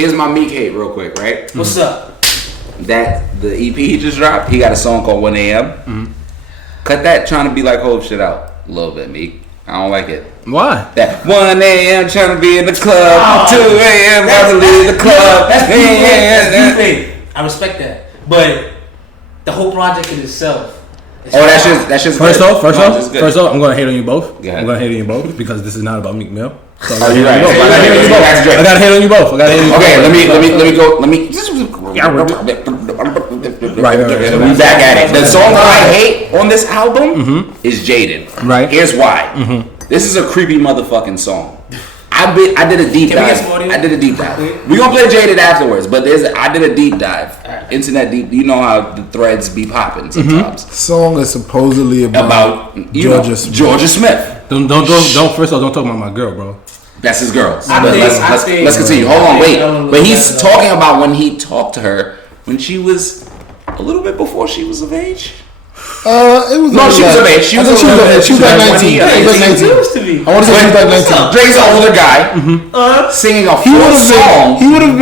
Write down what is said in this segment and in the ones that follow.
here's my Meek hate real quick, right? What's up? That the EP he just dropped, he got a song called 1 a.m. Cut that trying to be like Hope shit out a little bit, Meek. I don't like it. Why? That 1 a.m. trying to be in the club, 2 a.m. about to leave the club. That's I respect that, but the whole project in itself. That's just First off, I'm gonna hate on you both. I'm gonna hate on you both because this is not about Meek Mill. So you're right. I gotta hate on you both. Okay, let me go. Let me. Right. We back at it. The song that I hate on this album is Jaded. Right. Here's why. This is a creepy motherfucking song. I did a deep dive. We gonna play Jaded afterwards, but I did a deep dive. Internet deep. You know how the threads be popping sometimes. Song is supposedly about Georgia Smith. Don't first off, don't talk about my girl, bro. That's his girl. Let's continue. Hold on, wait. But he's talking about when he talked to her when she was a little bit before she was of age. She was of age. She was like 19. I want to say she was like 19. Drake's an older guy singing a full song. He would have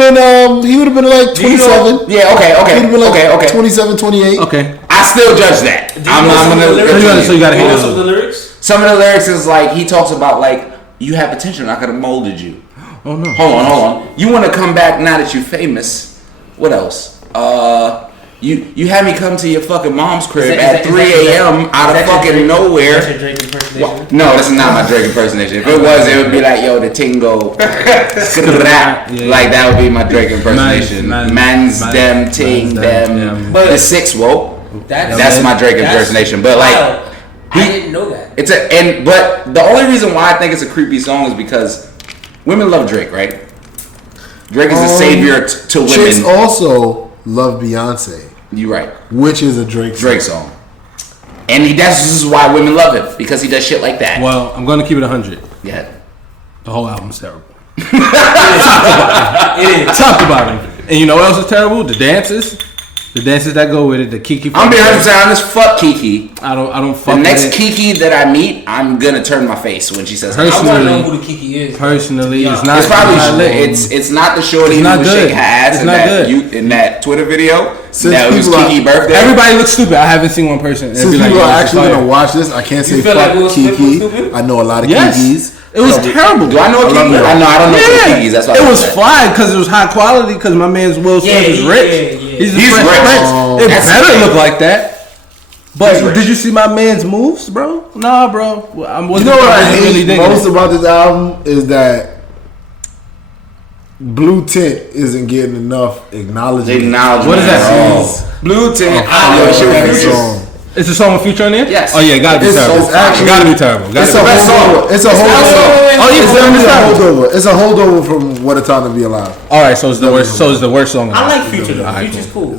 been like 27. Yeah, okay. He would have been like 27, 28. Okay. I still judge that. I'm gonna. So you gotta hear some of the lyrics. Some of the lyrics is like he talks about like you have potential. I could have molded you. Oh no. Hold on. You want to come back now that you're famous? What else? You had me come to your fucking mom's crib at 3 a.m. out of fucking nowhere. That's your Drake impersonation? No, this is not my Drake impersonation. If it was, it would be like, yo, the tingo. Like, that would be my Drake impersonation. Man's them, ting them. But the 6, whoa. That's my Drake impersonation. But like, I didn't know that. But the only reason why I think it's a creepy song is because women love Drake, right? Drake is the savior to women. Chicks also love Beyonce. You're right. Which is a Drake song. And this is why women love him, because he does shit like that. Well, I'm going to keep it 100. Yeah. The whole album's terrible. It is. Top to bottom. And you know what else is terrible? The dances. The dances that go with it. The Kiki. I'm being honest. Fuck Kiki. I don't fuck the with next it. Kiki that I meet, I'm gonna turn my face when she says. I want to know who the Kiki is. Personally, it's not. It's probably it's not the shorty who was shaking her ass in that Twitter video. That was Kiki's birthday. Everybody looks stupid. I haven't seen one person. Since people are actually gonna watch this, I can't say fuck Kiki. I know a lot of Kikis. It was terrible. Do I know a Kiki? I don't know Kikis. That's why it was fly because it was high quality. Because my man's Will Smith is rich. He's rich. It better look like that. But did you see my man's moves, bro? Nah, bro. You know what I hate most about this album is that Blue Tint isn't getting enough acknowledgement. What is that? Blue Tint. It's a song with Future on there? Yes. Oh yeah, it gotta be terrible. It gotta be terrible. It's a holdover. It's a holdover from What a Time to Be Alive. All right, so it's the worst. So it's the worst song. I like Future though. Future's cool.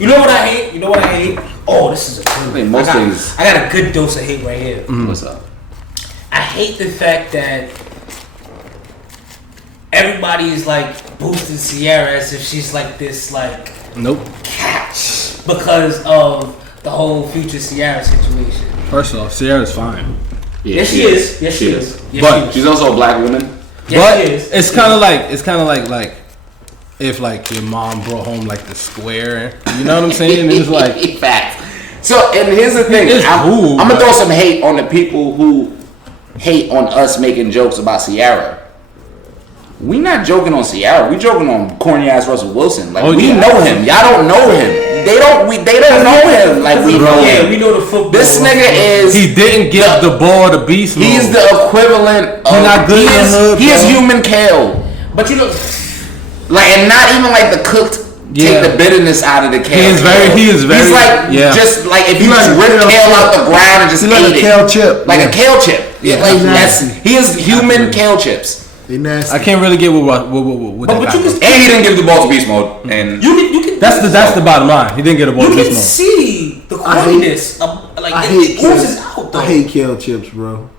You know what I hate? Oh, this is a good one. I got a good dose of hate right here. What's up? I hate the fact that everybody is like boosting Ciara as if she's like this catch because of the whole Future Ciara situation. First off, Ciara's fine. Yes, she is. Yes, she is. But she's also a black woman. Yes, she is. It's kind of like if like your mom brought home like the square, you know what I'm saying? It's like facts. So, and here's the thing, I'm gonna throw some hate on the people who hate on us making jokes about Ciara. We not joking on Ciara. We joking on corny ass Russell Wilson. Like we know him. Y'all don't know him. They don't know him like we know him. Yeah, we know the football. This nigga is. He didn't give the ball to beast mode. He's the equivalent of. Not good in the hood, he is human kale. But you know, and not even like the cooked. Take the bitterness out of the kale. He is very. He's like just like if you just rip kale out the ground and just ate like a kale chip. Like a kale chip. Yeah, like he is human kale chips. Nasty. I can't really get what and he didn't give the ball to beast mode. And you can. That's the bottom line. He didn't get a ball to beast mode. You can see the corniness. I hate kale chips, bro.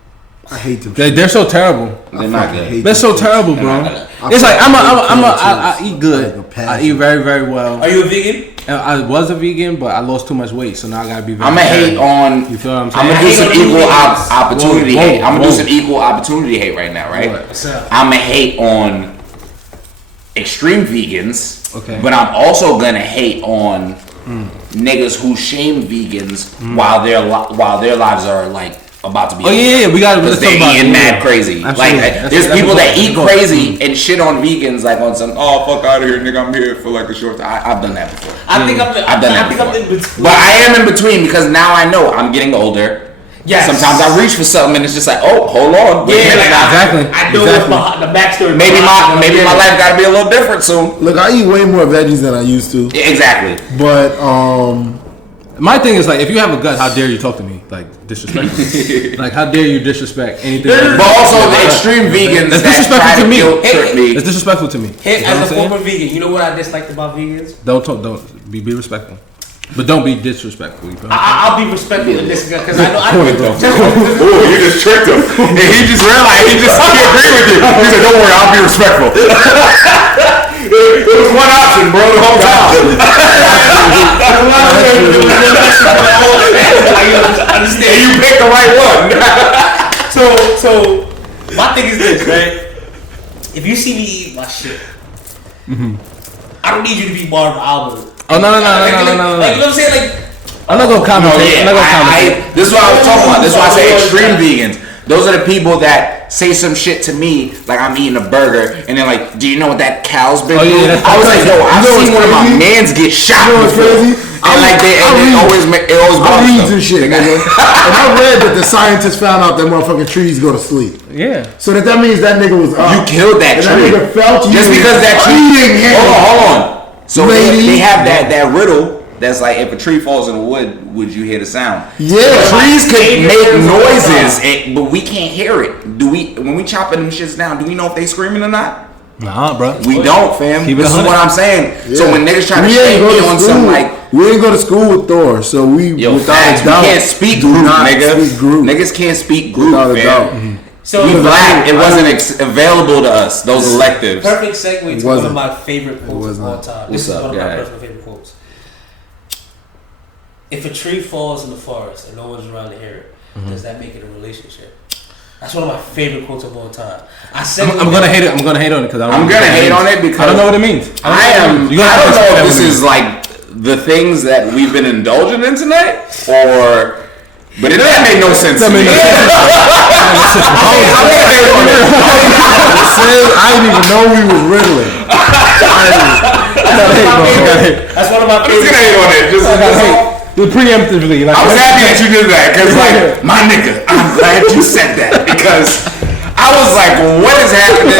I hate them. They're so terrible. They're not good. They're so terrible, bro. It's like I eat good. I eat very, very well. Are you a vegan? I was a vegan, but I lost too much weight, so now I gotta be very. I'm gonna hate on. You feel what I'm saying? I'm gonna do some equal opportunity hate. I'm gonna do some equal opportunity hate right now, right? I'm gonna hate on extreme vegans. Okay. But I'm also gonna hate on niggas who shame vegans while their lives are like about to be. Oh yeah, we got to they're eating mad crazy. Absolutely. Like there's people that eat crazy and shit on vegans like on some fuck out of here, nigga. I'm here for like a short time. I've done that before. I've done that before. But I am in between because now I know I'm getting older. Yes. Sometimes I reach for something and it's just like, oh, hold on. Yeah, like exactly. I know what's the backstory. Maybe my life got to be a little different soon. Look, I eat way more veggies than I used to. Yeah, exactly. But my thing is like, if you have a gut, how dare you talk to me like disrespectful? Like, how dare you disrespect anything? But also the extreme vegans that's that disrespectful try to me. trick me. It's disrespectful to me. As a former vegan, you know what I disliked about vegans? Don't be respectful. But don't be disrespectful. I'll be respectful in this because I know. Oh, you just tricked him. And he just realized he agree with you. He said, don't worry, I'll be respectful. It was one option, bro, the whole time. I understand. And you picked the right one. So my thing is this, right? If you see me eat my shit, I don't need you to be more of an album. Oh no! Like, you know what I'm saying? Like, I'm not gonna comment. This is what I was talking about. This is why I say extreme vegans. Those are the people that say some shit to me, like I'm eating a burger, and they're like, "Do you know what that cow's been through?" I was like, "Yo, I've seen one of my mans get shot before." And like it always reads and shit, nigga. And I read that the scientists found out that motherfucking trees go to sleep. Yeah. So that means that nigga was up. You killed that tree. That nigga felt you. Just because that tree. Hold on. So they have that riddle that's like, if a tree falls in the wood, would you hear the sound? Yeah. Trees can make noises, but we can't hear it. When we chopping them shits down, do we know if they screaming or not? Nah, bro. We don't, fam. This is what I'm saying. Yeah. So when niggas try to shame me on some like, we didn't go to school with Thor, so we without a doubt, we can't speak group, nigga. Niggas can't speak group, fam. So we black. It wasn't available to us. Those electives. Perfect segue to one of my favorite quotes of all time. This is one of my personal favorite quotes. If a tree falls in the forest and no one's around to hear it, does that make it a relationship? That's one of my favorite quotes of all time. I'm gonna hate it. I'm gonna hate on it because I don't know what it means. I don't know if this is like the things that we've been indulging in tonight, or. But it doesn't make no sense to me. I didn't even know we was riddling. That's one of my favorites. I'm just gonna hate on it. Just preemptively. Like, I was happy that you did that because, like, my nigga, I'm glad you said that because I was like, what is happening?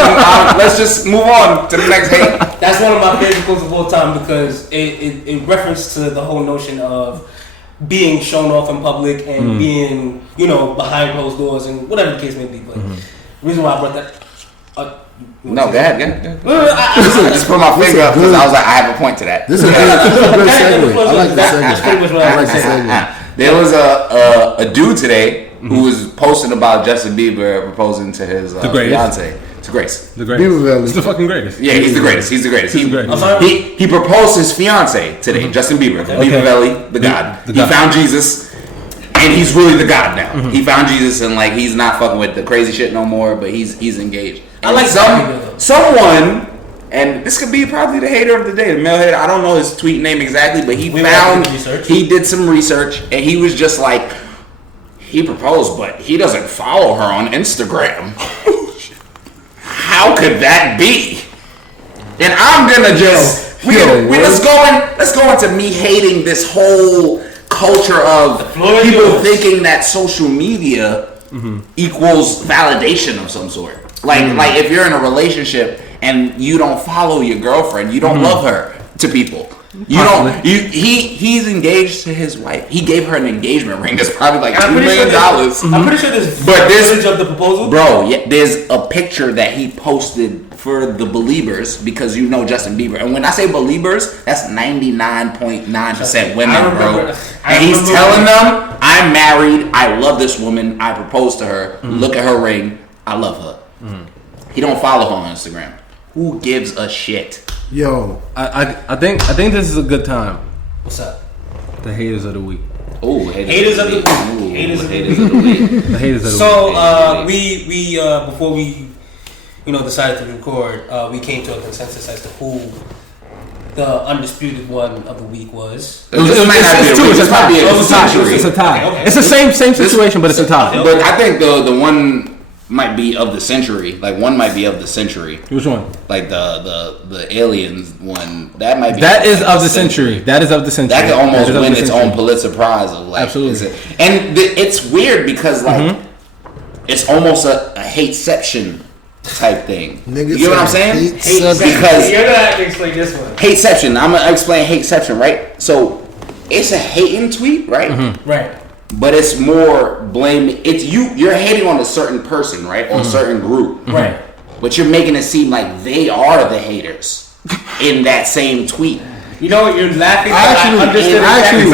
Let's just move on to the next hate. That's one of my favorite quotes of all time because it reference to the whole notion of being shown off in public and being, behind closed doors and whatever the case may be. But the reason why I brought that no, go ahead. Just put my finger up because I was like, I have a point to that. This is a good segue. I like the segue. There was a dude today who was posting about Justin Bieber proposing to his fiance. To Grace. The greatest. He's the fucking greatest. Yeah, he's the greatest. He proposed his fiance today, Justin Bieber. Bieber, the God. He found Jesus. And he's really the God now. He found Jesus and like he's not fucking with the crazy shit no more, but he's engaged. And I like someone, and this could be probably the hater of the day, the male hater. I don't know his tweet name exactly, but he did some research, and he was just like, he proposed, but he doesn't follow her on Instagram. How could that be? And I'm gonna just let's go into me hating this whole culture of people thinking that social media equals validation of some sort. Like if you're in a relationship and you don't follow your girlfriend, you don't love her to people. He's engaged to his wife. He gave her an engagement ring that's probably like $2 million. I'm pretty sure there's footage of the proposal. Bro, yeah, there's a picture that he posted for the Beliebers because Justin Bieber. And when I say Beliebers, that's 99.9% women, bro. And he's telling them, I'm married, I love this woman, I proposed to her, look at her ring, I love her. He don't follow her on Instagram. Who gives a shit? Yo, I think this is a good time. What's up? The haters of the week. Oh, haters of the week. Haters of the week. The haters of the week. So we before we decided to record, we came to a consensus as to who the undisputed one of the week was. It's a tie. Okay. It's the same situation, but it's a tie. But I think the one might be of the century. Like one might be of the century. Which one? Like the aliens one. That might be. That is of the century. That is of the century. That could almost win its own Pulitzer Prize. Of like, absolutely. And it's weird because like it's almost a hateception type thing. Niggas, you know what I'm saying? Hateception. Because you're gonna have to explain this one. Hateception. I'm gonna explain hateception, right? So it's a hating tweet, right? Right. But it's more blame. It's you're hating on a certain person, right, or a certain group, right? But you're making it seem like they are the haters in that same tweet. You know what? You're laughing. I actually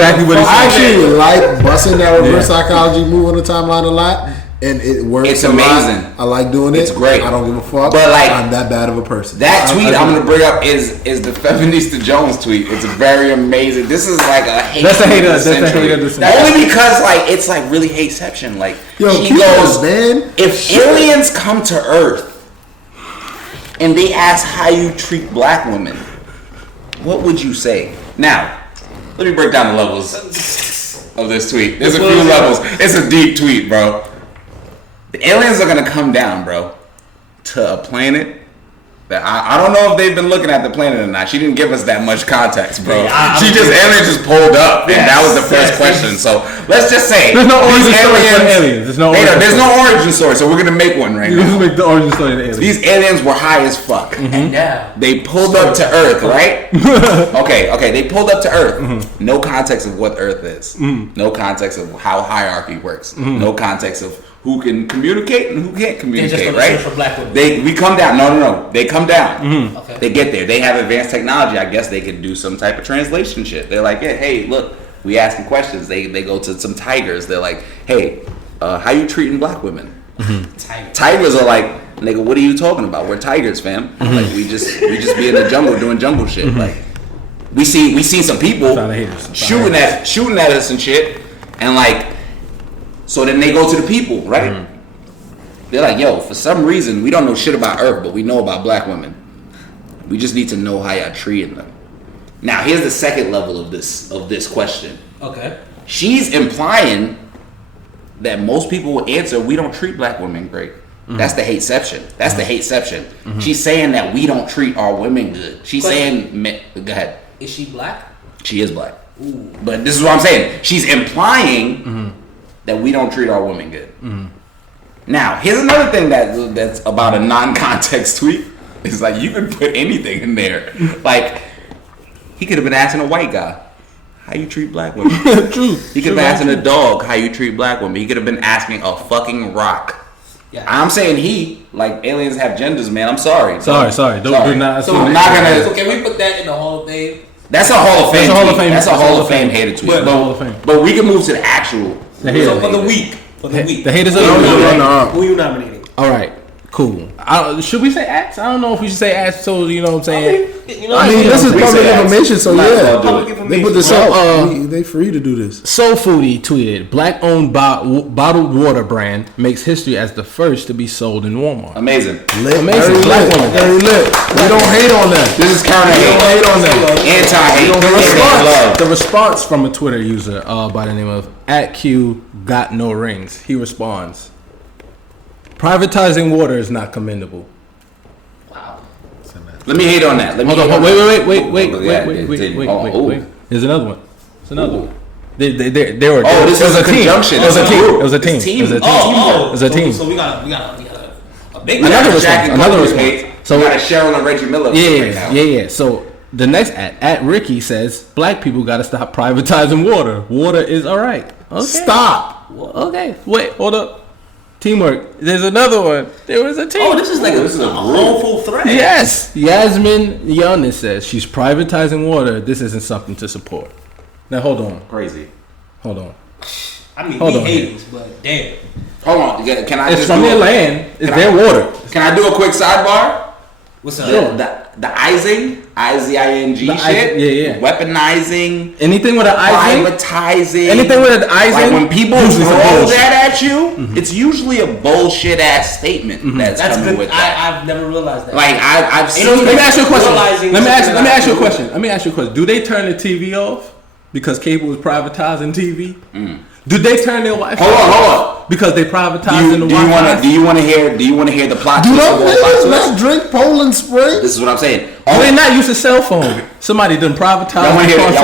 like busting that reverse psychology move on the timeline a lot, and it works. It's amazing. I like doing it. It's great. I don't give a fuck. But like, I'm that bad of a person. That tweet I'm gonna bring up is the Feminista Jones tweet. It's very amazing. This is like a hate. That's a hater. That's a hater. Only because like it's like really hateception. Like she goes, man. If aliens come to Earth and they ask how you treat black women, what would you say? Now, let me break down the levels of this tweet. There's a few levels. It's a deep tweet, bro. The aliens are gonna come down, bro, to a planet that I don't know if they've been looking at the planet or not. She didn't give us that much context, bro. Aliens just pulled up, and that was the first question. So let's just say there's no origin story for aliens. There's no origin story, so we're gonna make one right now. Make the origin story of the aliens. These aliens were high as fuck. And now they pulled up to Earth, right? Okay. They pulled up to Earth. No context of what Earth is. No context of how hierarchy works. No context of who can communicate and who can't communicate, right? For black women. We come down. No. They come down. Okay. They get there. They have advanced technology. I guess they could do some type of translation shit. They're like, yeah, hey, look, we asking questions. They go to some tigers. They're like, hey, how you treating black women? Tigers are like, nigga, what are you talking about? We're tigers, fam. Like we just be in the jungle doing jungle shit. Like we see some people shooting at us and shit, and like. So then they go to the people, right? They're like, yo, for some reason, we don't know shit about Earth, but we know about black women. We just need to know how y'all treating them. Now, here's the second level of this question. Okay. She's implying that most people will answer, we don't treat black women great. That's the hateception. She's saying that we don't treat our women good. She's saying, go ahead. Is she black? She is black. Ooh. But this is what I'm saying. She's implying that we don't treat our women good. Now, here's another thing that's about a non-context tweet. It's like you can put anything in there. Like he could have been asking a white guy, how you treat black women? True. He could have been asking a dog, how you treat black women. He could have been asking a fucking rock. Yeah. I'm saying like aliens have genders, man. I'm sorry. Sorry. Do not. So I'm not gonna. So can we put that in the Hall of Fame? That's a Hall of Fame. That's a Hall of Fame hater tweet. But we can move to the actual. For the week. The haters of the week. Who are you nominating? All right. Cool. Should we say acts? I don't know if we should say acts. So you know what I'm saying. I mean, this is public information, so yeah. They put this out. They free to do this. Soul Foodie tweeted: Black-owned bottled water brand makes history as the first to be sold in Walmart. Amazing. Amazing. Black woman. Very lit. We don't hate on that. This is counter hate. We don't hate on that. Anti-hate. The response from a Twitter user by the name of @Q_got_no_rings. He responds: privatizing water is not commendable. Wow. Let me hate on that. Wait. There's another one. There's another one. They were. Oh, this was a conjunction. It was a team. So we got a big another response. So we got a Cheryl and Reggie Miller. Yeah. So the next at Ricky says black people got to stop privatizing water. Water is all right. Okay. Stop. Okay. Wait. Hold up. Teamwork. There's another one. There was a team. Oh, this is like a harmful threat. Yes. Yasmin Yanis says she's privatizing water. This isn't something to support. Now hold on. Crazy. Hold on. I mean, we haters, but damn. Hold on. Can I? It's from their land. It's their water. Can I do a quick sidebar? What's up? Sure. IZING shit. Yeah. Weaponizing. Anything with an IZing. Privatizing. Anything with an IZing. Like when people throw that at you, it's usually a bullshit ass statement that's coming good. with that. I've never realized that. Like I've seen. Let me ask you a question. Let me ask you a question. Do they turn the TV off because cable is privatizing TV? Do they turn their Wi-Fi off because they privatizing the Wi-Fi? Do you want to hear the plot? Let's drink Poland Spring. This is what I'm saying. They not used to cell phone. Somebody done privatized. Y'all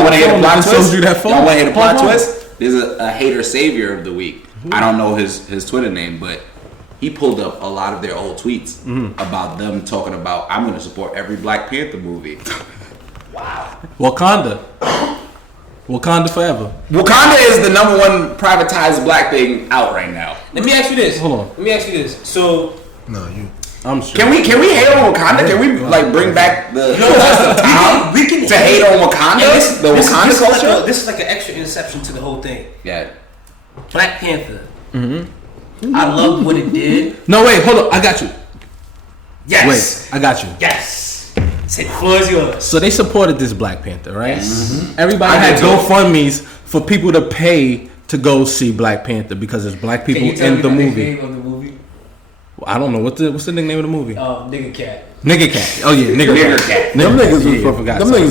want to hear the plot twist? You that phone. Y'all want to hear the plot twist? There's a hater savior of the week. I don't know his Twitter name, but he pulled up a lot of their old tweets about them talking about, I'm going to support every Black Panther movie. Wow. Wakanda forever. Wakanda is the number one privatized black thing out right now. Let me ask you this. Hold on. Let me ask you this. So, I'm sure. Can we hate on Wakanda? Can we bring back the time we can to hate on Wakanda? Wakanda culture. This is like an extra inception to the whole thing. Yeah. Black Panther. I loved what it did. No, wait, hold on. I got you. Yes. Wait, I got you. Yes. Say the floor is yours. So they supported this Black Panther, right? Yes. Everybody had GoFundMes for people to pay to go see Black Panther because there's black people in the movie. I don't know what's the name of the movie. Nigga Cat. Nigga Cat. Oh yeah, Nigga Cat. Them niggas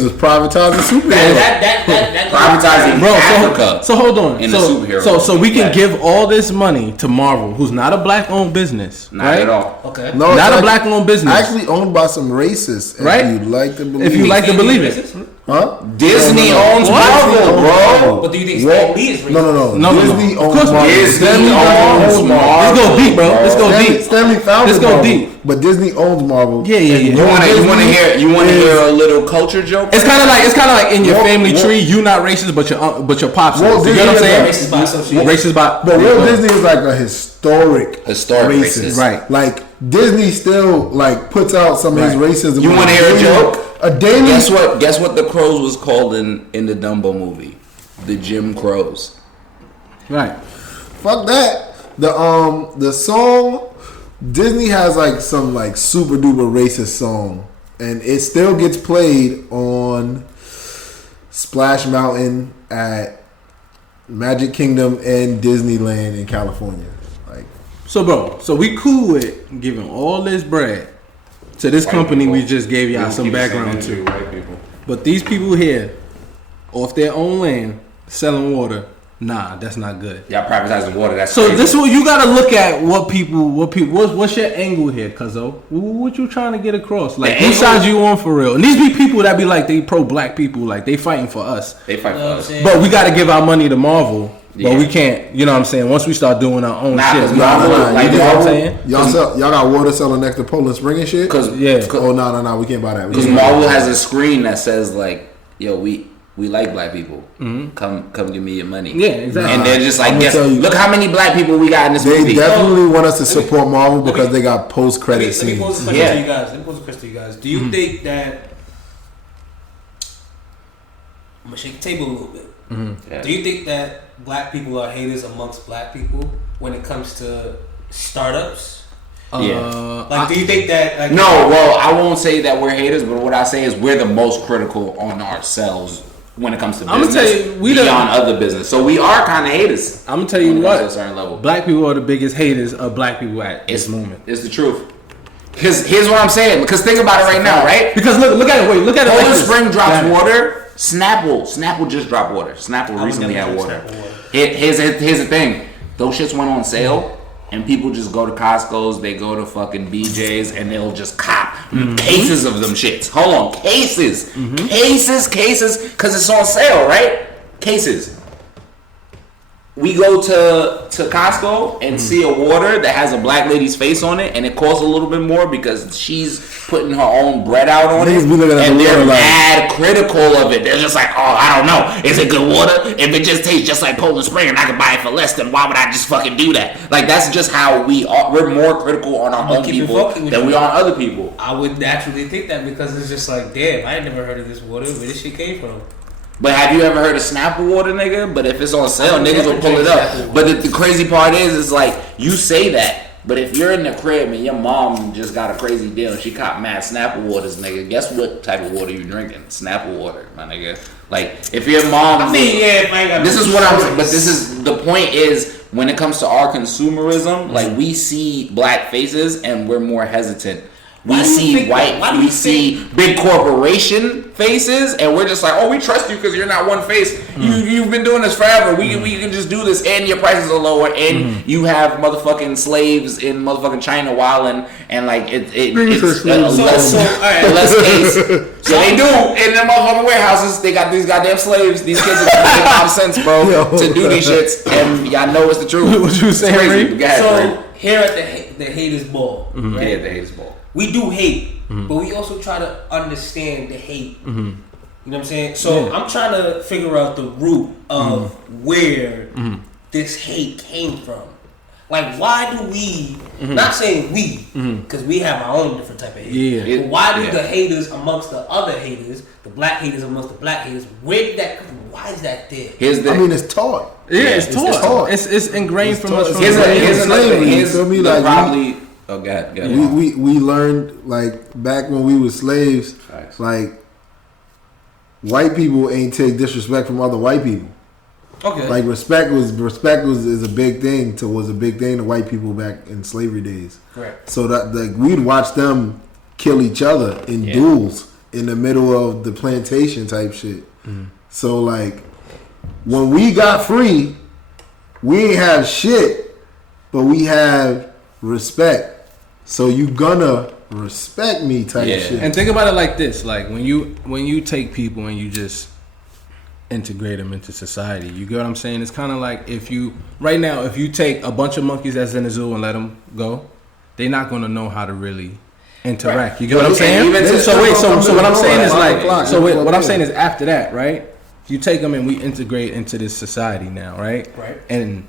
was privatizing superheroes. That privatizing Africa. So hold on. In the superhero. So we can give all this money to Marvel, who's not a black-owned business, Not right? at all. Okay. No, not a black-owned business. Actually owned by some racists. Right? If you'd like to believe. If you like to believe it. Huh? Disney owns Marvel, bro. But do you think Stan Lee is racist? No. Disney owns Marvel. Disney owns Marvel. Let's go deep, bro. Let's go deep. Stanley founded Let's go Marvel, deep. But Disney owns Marvel. Yeah. You want to hear a little culture joke? It's kind of like in your family tree, you not racist, but your pops is. You know what I'm saying? Racist by association. Racist by. But Walt Disney is like a historic racist, right? Like Disney still like puts out some of his racism. You want to hear a joke? A daily. Guess what the Crows was called in the Dumbo movie? The Jim Crows. Right. Fuck that. The song Disney has like some like super duper racist song, and it still gets played on Splash Mountain at Magic Kingdom and Disneyland in California. Like, so we cool with giving all this bread to this company we just gave y'all some background to. But these people here, off their own land, selling water, nah, that's not good. Y'all privatizing water. That's so crazy. this is what you gotta look at. What's your angle here, cuzzo? What you trying to get across? Like, whose side you on for real? And these be people that be like they pro black people, like they fighting for us. They fight for us. But we gotta give our money to Marvel. But we can't, you know what I'm saying? Once we start doing our own shit, you know what I'm saying? Y'all got water selling next to Poland Spring and shit? No, we can't buy that. Because Marvel has a screen that says like, yo, we like black people. Come give me your money. Yeah, exactly. And they're just like, look how many black people we got in this movie. They definitely want us to support Marvel because they got post-credit scenes. Let me pose a question to you guys. Do you think that... I'm going to shake the table a little bit. Yeah. Do you think that black people are haters amongst black people when it comes to startups? Do you think that... No, well, I won't say that we're haters, but what I say is we're the most critical on ourselves when it comes to business. I'm gonna tell you, beyond other business. So we are kind of haters. I'm gonna tell you what, at a certain level. Black people are the biggest haters of black people at this moment. It's the truth. Because here's what I'm saysaying. Because think about it right now, right? Because look at it. Look at it. Poland Spring drops water. Snapple just dropped water. Snapple recently had water. Here's the thing. Those shits went on sale. And people just go to Costco's, they go to fucking BJ's, and they'll just cop cases of them shits. Hold on, cases, cases, because it's on sale, right? Cases. We go to Costco and see a water that has a black lady's face on it, and it costs a little bit more because she's putting her own bread out on it, and they're mad critical of it. They're just like, oh, I don't know, is it good water? If it just tastes just like Poland Spring and I can buy it for less, then why would I just fucking do that? Like, that's just how we are. We're more critical on our own people than we are on other people. I would naturally think that because it's just like, damn, I ain't never heard of this water. Where this shit came from? But have you ever heard of Snapple water, nigga? But if it's on sale, niggas will pull it up. But the crazy part is like, you say that, But if you're in the crib and your mom just got a crazy deal and she caught mad Snapple waters, nigga, guess what type of water you drinking? Snapple water, my nigga. Like, if your mom... I mean, yeah, if I ain't got this no is what I'm... choice. But this is... The point is, when it comes to our consumerism, like, we see black faces and we're more hesitant. We see see big corporation faces, and we're just like, oh, we trust you because you're not one face. You've been doing this forever. We can just do this, and your prices are lower, and you have motherfucking slaves in motherfucking China wilding, and like it's less case. So they do in them motherfucking warehouses. They got these goddamn slaves. These kids are making a lot of sense, bro, to do these shits, and y'all know it's the truth. What you saying, Reem? So here at the Haters Ball, right? Yeah, the Haters Ball. We do hate, but we also try to understand the hate. You know what I'm saying? So I'm trying to figure out the root of where this hate came from. Like, why do we, not saying we, because we have our own different type of hate. Yeah. But why do the haters amongst the other haters, the black haters amongst the black haters, where did that come from? Why is that there? I mean, it's taught. Yeah, it's taught. It's ingrained from us. Here's slavery. You feel me? Like, probably... Oh, go ahead. We learned, like, back when we were slaves, like, white people ain't take disrespect from other white people. Okay. Like, respect was a big thing to white people back in slavery days. Correct. So that, like, we'd watch them kill each other in duels in the middle of the plantation type shit. So, like, when we got free, we ain't have shit, but we have respect. So you gonna respect me type shit. And think about it like this: like when you take people and you just integrate them into society, you get what I'm saying? It's kind of like if you take a bunch of monkeys that's in the zoo and let them go, they're not gonna know how to really interact. Right. You get what I'm saying? So what I'm saying is like, what I'm saying is after that, right? You take them and we integrate into this society now, right? Right. And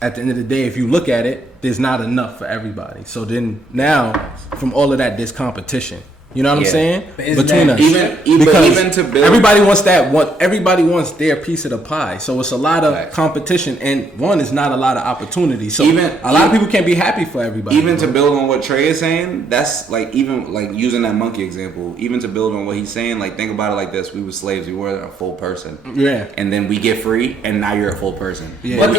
at the end of the day, if you look at it, there's not enough for everybody. So then now, from all of that, there's competition. You know what I'm saying? Between us, even to build, everybody wants their piece of the pie. So it's a lot of competition, and it's not a lot of opportunity. So a lot of people can't be happy for everybody. Even to build on what Trey is saying, that's like even like using that monkey example. Even to build on what he's saying, like think about it like this: we were slaves, we weren't a full person. Yeah. And then we get free, and now you're a full person. Yeah.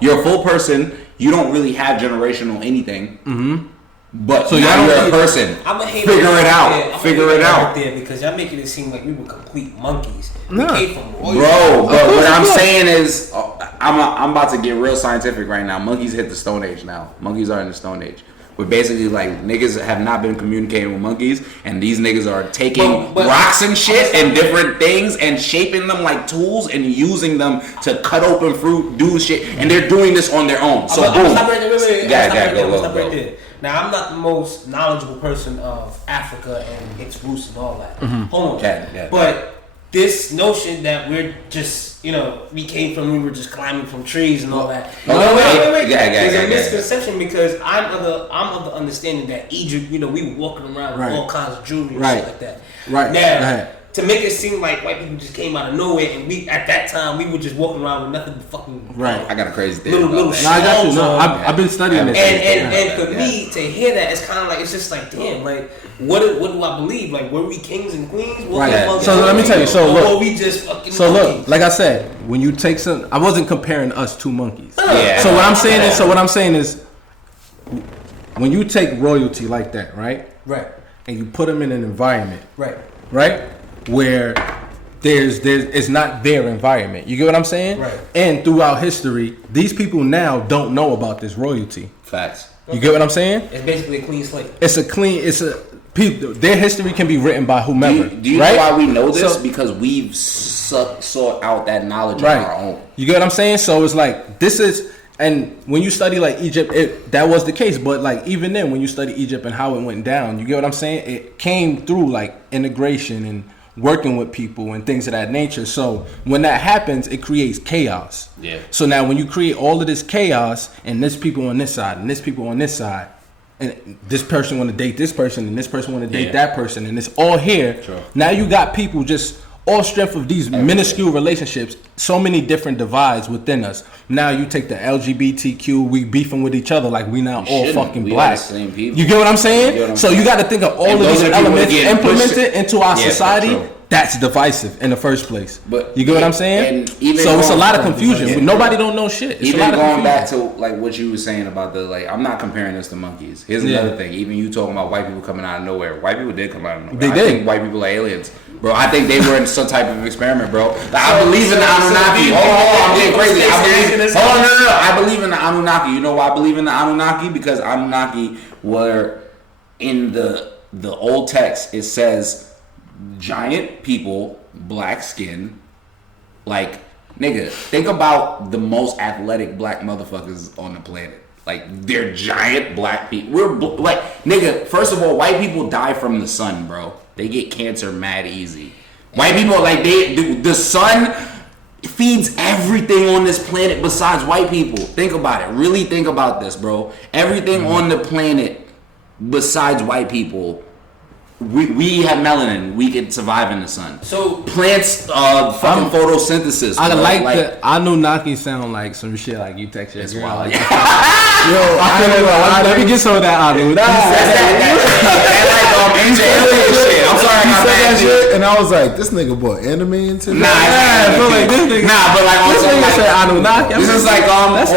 You're a full person. You don't really have generational anything. Mm-hmm. But so now you're a person. I'm a hater. Figure it out. Figure it out. There because y'all making it seem like we were complete monkeys. Bro, but what I'm saying is, I'm about to get real scientific right now. Monkeys hit the Stone Age now. Monkeys are in the Stone Age. We're basically like niggas have not been communicating with monkeys, and these niggas are taking rocks and shit and different things and shaping them like tools and using them to cut open fruit, do shit, and they're doing this on their own. So boom. Go. Now, I'm not the most knowledgeable person of Africa and its roots and all that. Hold on. But this notion that we're just, we came from, we were just climbing from trees and all that. Wait. There's a misconception because I'm of the understanding that Egypt, we were walking around with all kinds of jewelry and shit like that. Right. Now, to make it seem like white people just came out of nowhere and we, at that time, we were just walking around with nothing but fucking... I got a crazy thing little about that. I got you. I've been studying this. And for me to hear that, it's kind of like, it's just like, damn, like, what do I believe? Like, were we kings and queens? So let me tell you. So look. Or we just fucking So monkeys? Look, like I said, when you take some... I wasn't comparing us to monkeys. Yeah. So what I'm saying is, when you take royalty like that, right? Right. And you put them in an environment. Right. Where it's not their environment. You get what I'm saying? Right. And throughout history, these people now don't know about this royalty. Facts. You get what I'm saying? It's basically a clean slate. Their history can be written by whomever. Do you know why we know this? Because we've sought out that knowledge on our own. You get what I'm saying? So it's like, this is... And when you study like Egypt, that was the case. But like even then, when you study Egypt and how it went down, you get what I'm saying? It came through like integration and working with people and things of that nature. So when that happens, it creates chaos. Yeah. So now when you create all of this chaos and there's people on this side and there's people on this side, and this person want to date this person and this person want to date that person, and it's all here. Sure. Now you got people just all strength of these minuscule relationships, so many different divides within us. Now you take the LGBTQ, we beefing with each other like we now all fucking black. Same people. You get what I'm saying? So you got to think of all of these elements implemented into our society. That's divisive in the first place. But you get what I'm saying? So it's a lot of confusion. Nobody don't know shit. It's even going back to like what you were saying about the like, I'm not comparing this to monkeys. Here's another thing. Even you talking about white people coming out of nowhere. White people did come out of nowhere. I think white people are aliens, bro. I think they were in some type of experiment, bro. I believe in the Anunnaki. I'm getting crazy. I believe in the Anunnaki. You know why I believe in the Anunnaki? Because Anunnaki were in the old text. It says giant people, black skin, like, nigga, think about the most athletic black motherfuckers on the planet. Like, they're giant black people. Like, nigga, first of all, white people die from the sun, bro. They get cancer mad easy. White people, like, the sun feeds everything on this planet besides white people. Think about it. Really think about this, bro. Everything on the planet besides white people, we have melanin. We can survive in the sun. So plants, fucking photosynthesis. I like the Anunnaki sound like some shit like you text your girl like. Yo, let me get some of that Anunnaki. I'm sorry, I got that shit, and I was like, this nigga bought anime into but like on this some nigga like said Anunnaki. This is like that's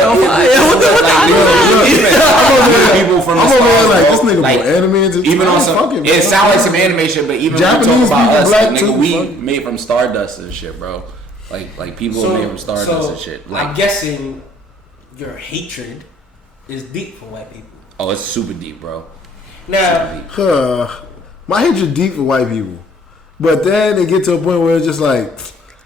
people from the I'm over there like this nigga like, bought anime into. Even on some, it sounds like some animation, but even Japanese when we talk about us, black nigga, too, we made from stardust and shit, bro. Like people made from stardust and shit. Like, I'm guessing your hatred is deep for white people. Oh, it's super deep, bro. Now, my hatred deep for white people, but then it get to a point where it's just like,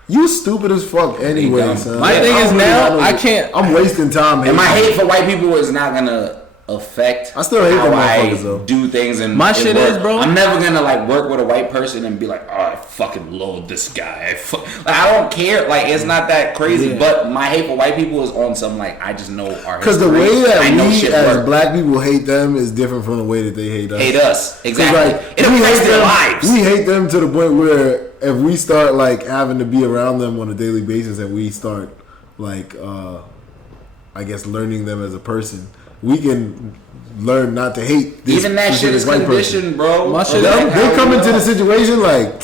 you stupid as fuck anyway, son. My thing is now I can't. I'm wasting time. And my hate for white people is not gonna affect. I still hate how them I motherfuckers though. Do things and my shit work. is, bro. I'm never gonna like work with a white person and be like, oh, I fucking loathe this guy. Like, I don't care. Like, it's not that crazy. Yeah. But my hate for white people is on some like, I just know our. Because the way that we as work. black people hate them is different from the way that they hate us. Hate us, exactly. Like, it affects their lives. We hate them to the point where if we start like having to be around them on a daily basis and we start like, I guess learning them as a person, we can learn not to hate this. Even that shit is conditioned, bro. They come into the situation like,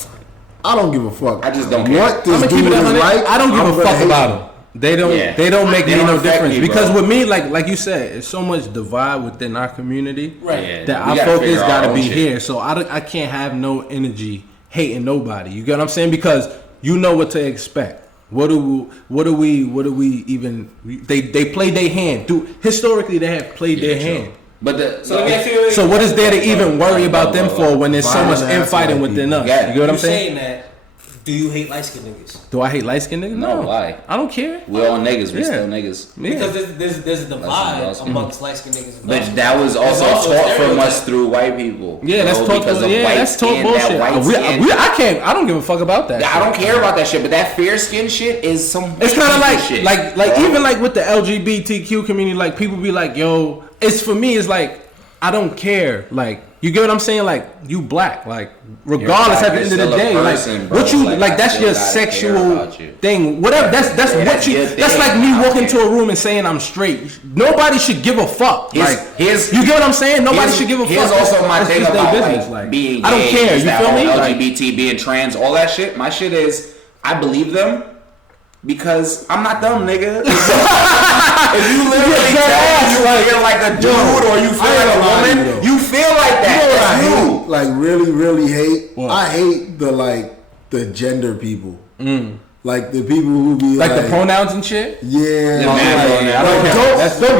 I don't give a fuck. I just don't care. What this dude is like, I don't give a fuck about them. They don't make me no difference. Me, because with me, like you said, it's so much divide within our community, right? That our focus gotta be here. So I can't have no energy hating nobody. You get what I'm saying? Because you know what to expect. What do we even? They play their hand. Historically, they have played their hand. But so what is there to even worry about them for when there's so much infighting within us? You get what I'm saying? That, do you hate light skinned niggas? Do I hate light skinned niggas? No. Why? I don't care. We're all niggas. We still niggas. Yeah. Because there's a divide amongst light skinned niggas. But that was also taught from us through white people. Yeah, that's taught because of that's taught bullshit. I don't give a fuck about that. I don't care about that shit. But that fair skin shit is some. It's kind of like even like with the LGBTQ community, like people be like, yo, it's for me. It's like I don't care. Like, you get what I'm saying? Like, you black. Like, regardless at the end of the day, like what you like that's your sexual thing. Whatever. That's what you. That's like me walking into a room and saying I'm straight. Nobody should give a fuck. You get what I'm saying? Nobody should give a fuck. Here's also my thing about like being gay. I don't care. You feel me? LGBT, being trans, all that shit. My shit is I believe them. Because I'm not dumb, nigga. If you literally feel like a dude or you feel like a woman, you feel like that. You know what I hate? Like really hate? What? I hate the gender people. Like the people who be like the pronouns and shit. Yeah, don't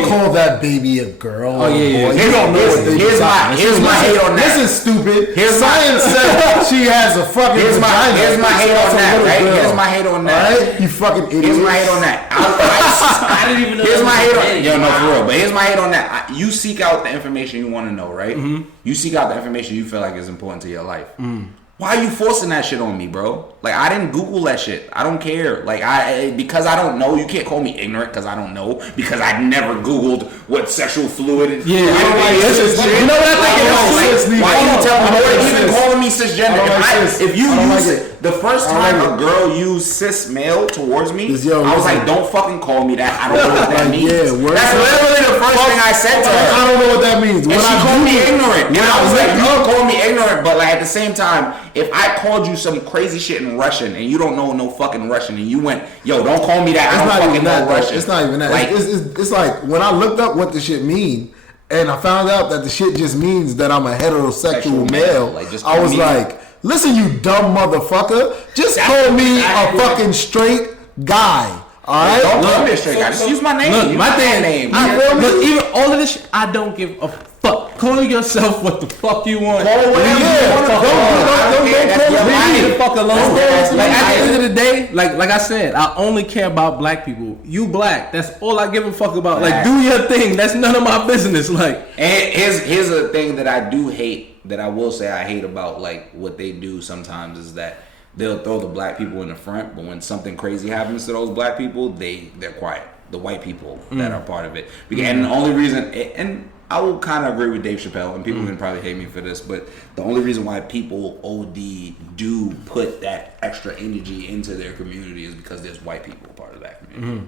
call that baby a girl. Oh yeah. You don't know what they here's my hate on that. This is stupid. Science said she has a fucking vagina. Here's my hate on that. Right? Here's my hate on that. Right? You fucking idiot. Here's my hate on that. I didn't even know. Here's my hate on that. Yo, no, for real. But here's my hate on that. You seek out the information you want to know, right? You seek out the information you feel like is important to your life. Why are you forcing that shit on me, bro? Like, I didn't Google that shit. I don't care. Like, because I don't know. You can't call me ignorant because I don't know. Because I never Googled what sexual fluid is. Yeah, you know what I think? Why you telling me? Or even calling me cisgender? If you use it, the first time a girl used cis male towards me, I was like, don't fucking call me that. I don't know what that means. That's literally the first thing I said to her. I don't know what that means. And she called me ignorant. And I was like, you don't call me ignorant, but like at the same time, if I called you some crazy shit in Russian and you don't know no fucking Russian and you went, yo, don't call me that. I don't fucking know Russian. It's not even that. Like, it's like when I looked up what the shit mean and I found out that the shit just means that I'm a heterosexual male. Like, I was like, listen, you dumb motherfucker. Just call me a fucking straight guy. Alright? Don't call me a straight guy. Just use my name. Look, my damn name. Look, even all of this shit, I don't give a fuck. Call yourself what the fuck you want. Call whatever you want to call. Leave me the fuck alone. Like at the end of the day, like I said, I only care about black people. You black. That's all I give a fuck about. Like, do your thing. That's none of my business. Like, and here's a thing that I do hate, that I will say I hate about like what they do sometimes, is that they'll throw the black people in the front, but when something crazy happens to those black people, they're quiet. The white people that are part of it. And the only reason, and I will kind of agree with Dave Chappelle, and people can probably hate me for this, but the only reason why people OD do put that extra energy into their community is because there's white people part of that community.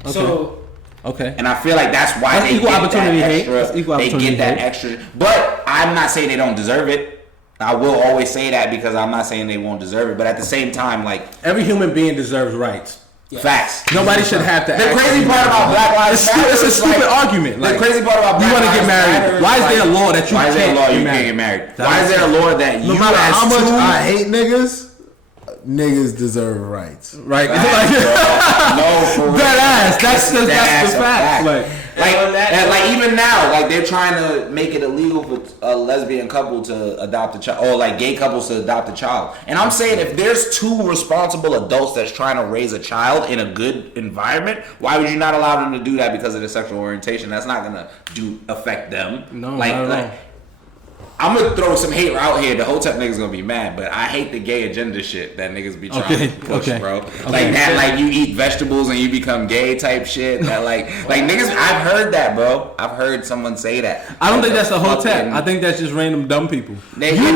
Okay. So. Okay. And I feel like that's why they equal get opportunity that hate. extra. They get that extra. But I'm not saying they don't deserve it. I will always say that because I'm not saying they won't deserve it. But at the same time, like, every human being deserves rights. Yeah. Facts. Nobody should have to. The crazy part about Black Lives Matter, it's a stupid argument. The crazy part about Black Lives Matter, you want to get married. Why is there a law that you can't get married? Why is there a law that you, no matter how much I hate niggas, niggas deserve rights. Right? No, for real. That's the fact. Like even now, like they're trying to make it illegal for a lesbian couple to adopt a child, or like gay couples to adopt a child. And I'm saying, if there's two responsible adults that's trying to raise a child in a good environment, why would you not allow them to do that because of their sexual orientation? That's not gonna affect them. No, like I'm gonna throw some hate out here. The Hotep niggas gonna be mad, but I hate the gay agenda shit that niggas be trying to push, bro. Like that, like you eat vegetables and you become gay type shit. That like niggas. I've heard that, bro. I've heard someone say that. I don't think that's the Hotep. I think that's just random dumb people. I've heard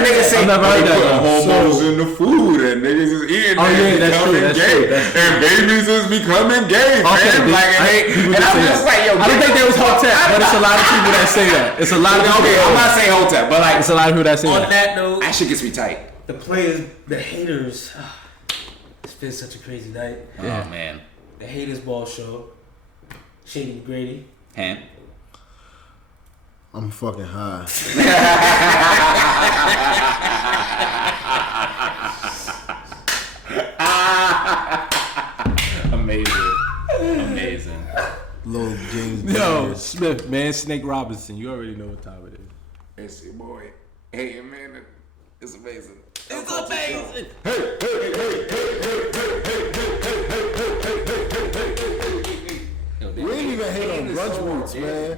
nigges say hormones in the food and niggas is eating. Oh yeah, that's true. And babies is becoming gay. Okay, and I'm just like, yo, I don't think there was Hotep. But it's a lot of people that say that. It's a lot of people. Okay, I'm not saying Hotep, but like, it's a lot of people that say that. On that note, that shit gets me tight. The players, the haters. It's been such a crazy night. Yeah. Oh man. The Haters Ball Show. Shady Grady. Hand. I'm fucking high. Amazing. Little James. Yo, Smith, man, Snake Robinson. You already know what time it is. It's your boy. Hey, man, it's amazing. It's amazing. We ain't even hate on brunch roots, man.